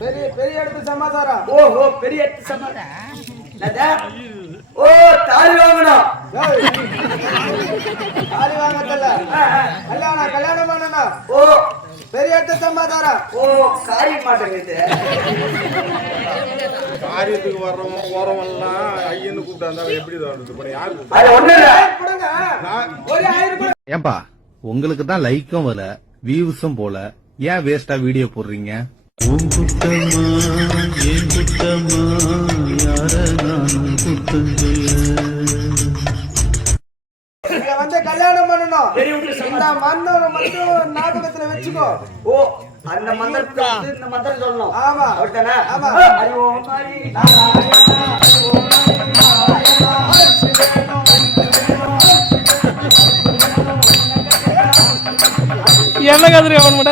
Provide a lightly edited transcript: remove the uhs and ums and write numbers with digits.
பெரிய பெரிய இடத்து சமாதானம். ஓஹோ பெரிய இடத்து சமாதானம். ஓ தாலி வாங்கணும். தாலி வாங்கத்தல்ல கல்யாணம் பண்ணணும். ஓ பெரிய இடத்து சமாதானம். ஓ காரிய மாட்டேங்குது. காரியத்துக்கு போறவங்க எல்லாம் ஐயன்னு கூப்பிட்டா எப்படி ஏன்பா உங்களுக்கு தான் லைக்கும் வரல வியூஸும் போல ஏன் வேஸ்டா வீடியோ போடுறீங்க? வந்து கல்யாணம் பண்ணணும். இந்த மன்னரை மட்டும் நாடகத்துல வச்சுக்கோ. ஓ அந்த மந்திரத்தை இந்த மந்திரம் சொல்லணும். ஆமா அப்படித்தானே? ஆமா. என்ன கதிரி அவன் கூட